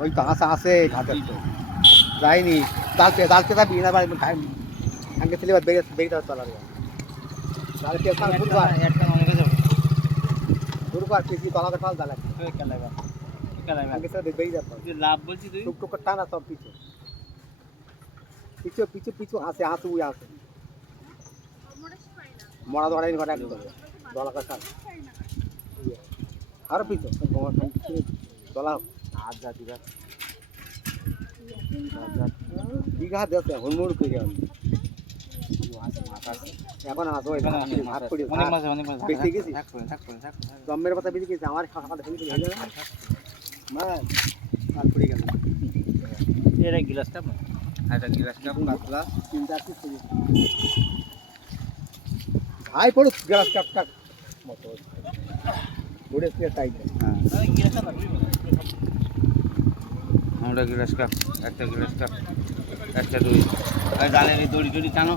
ওই তো আছে ঘাটের তো যাইনি দালকে যাবি না বাড়ি আগে ছেলে বেরিয়ে চলার দালকে দুর্বার কিছু তলাতে পাল দালা আগে তো বেরিয়ে যাবো লাভ বলছি তুই টুকটুক টানা সব পিছু হাসে উই আসে মরা ধরাই ঘটা দলা কাটা আরো পিছু দলা হাত জাতি দীঘা দেশে হুড়মুড় করে এখন আসো ভাত করি বেশি গেছি জম্মের কথা বেশি গেছি আমার খাওয়াটা ফেলে হয়ে যাবে না মাল পড়ে গেল এটা গিলাসটা একটা গ্লাস কাপ কাতলা 3-4 পিস ভাই পড়ুক গ্লাস কাপ মতো ওরে সে টাইট আমরা গ্লাস কাপ একটা গ্লাস কাপ একটা দড়ি আর ডালের দড়ি টানো